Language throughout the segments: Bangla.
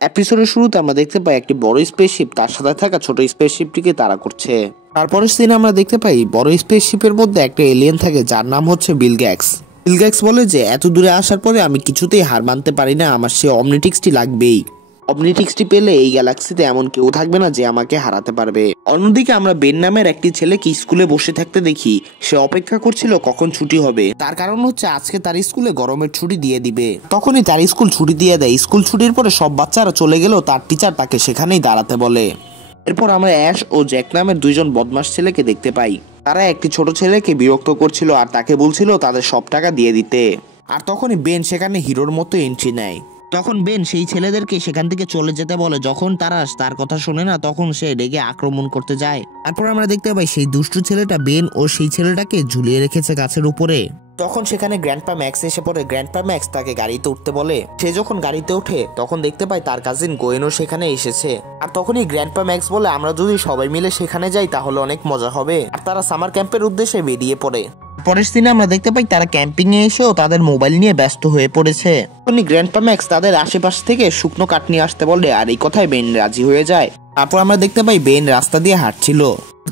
এপিসোডের শুরুতে আমরা দেখতে পাই একটি বড় স্পেসশিপ তার সাথে থাকা ছোট স্পেসশিপটিকে তাড়া করছে। তারপরের সিনে আমরা দেখতে পাই বড় স্পেসশিপের মধ্যে একটা এলিয়েন থাকে যার নাম হচ্ছে বিল গ্যাটস। বিল গ্যাটস বলে যে এত দূরে আসার পরে আমি কিছুতেই হার মানতে পারি না, আমার সে অমনিটিক্সটি লাগবেই। অমনিটিক্সটি পেলে এই গ্যালাক্সিতে এমন কেউ থাকবে না যে আমাকে হারাতে পারবে। অন্যদিকে আমরা বেন নামের একটি ছেলেকে স্কুলে বসে থাকতে দেখি। সে অপেক্ষা করছিল কখন ছুটি হবে, তার কারণ হচ্ছে আজকে তার স্কুলে গরমের ছুটি দিয়ে দিবে। তখনই তার স্কুল ছুটি দিয়ে দেয়। স্কুল ছুটির পরে সব বাচ্চারা চলে গেলেও তার টিচার তাকে সেখানেই দাঁড়াতে বলে। এরপর আমরা অ্যাশ ও জ্যাক নামের দুইজন বদমাশ ছেলেকে দেখতে পাই। তারা একটি ছোট ছেলেকে বিরক্ত করছিল আর তাকে বলছিল তাদের সব টাকা দিয়ে দিতে। আর তখনই বেন সেখানে হিরোর মতো এন্ট্রি নেয়। তখন বেন সেই ছেলেদেরকে সেখান থেকে চলে যেতে বলে। যখন তারা তার কথা শোনে না তখন সে রেগে আক্রমণ করতে যায়। তারপর আমরা দেখতে পাই সেই দুষ্টু ছেলেটা বেন ও সেই ছেলেটাকে ঝুলিয়ে রেখেছে গাছের উপরে। তখন সেখানে গ্র্যান্ডপা ম্যাক্স এসে পড়ে। গ্র্যান্ডপা ম্যাক্স তাকে গাড়িতে উঠতে বলে। সে যখন গাড়িতে ওঠে তখন দেখতে পায় তার কাজিন গোয়েনও সেখানে এসেছে। আর তখনই গ্র্যান্ডপা ম্যাক্স বলে আমরা যদি সবাই মিলে সেখানে যাই তাহলে অনেক মজা হবে। আর তারা সামার ক্যাম্পের উদ্দেশ্যে বেরিয়ে পড়ে। পরের সিনে আমরা দেখতে পাই তারা ক্যাম্পিং এ এসেও তাদের মোবাইল নিয়ে ব্যস্ত হয়ে পড়েছে। তখনই গ্র্যান্ডপা ম্যাক্স তাদের আশেপাশ থেকে শুকনো কাঠ নিয়ে আসতে বলে আর এই কথায় বেন রাজি হয়ে যায়। তারপর আমরা দেখতে পাই বেন রাস্তা দিয়ে হাঁটছিল।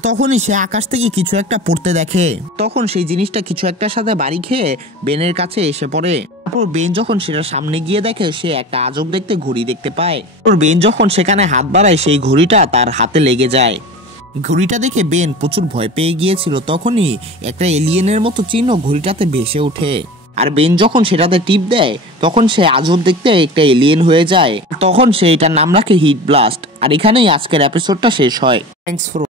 তখনই সে আকাশ থেকে কিছু একটা পড়তে দেখে। তখন সেই জিনিসটা কিছু একটার সাথে বাড়ি খেয়ে বেনের কাছে এসে পড়ে। তারপর বেন যখন সেটা সামনে গিয়ে দেখে সে একটা আজব দেখতে ঘড়ি দেখতে পায়। তারপর বেন যখন সেখানে হাত বাড়ায় সেই ঘড়িটা তার হাতে লেগে যায়। ঘড়িটা দেখে বেন প্রচুর ভয় পেয়ে গিয়েছিল। তখনই একটা এলিয়েনের মতো চিহ্ন ঘড়িটাতে ভেসে ওঠে। আর বেন যখন সেটাতে টিপ দেয় তখন সে আজব দেখতে একটা এলিয়েন হয়ে যায়। তখন সে এটার নাম রাখে হিট ব্লাস্ট। আর এখানেই আজকের এপিসোডটা শেষ হয়। Thanks for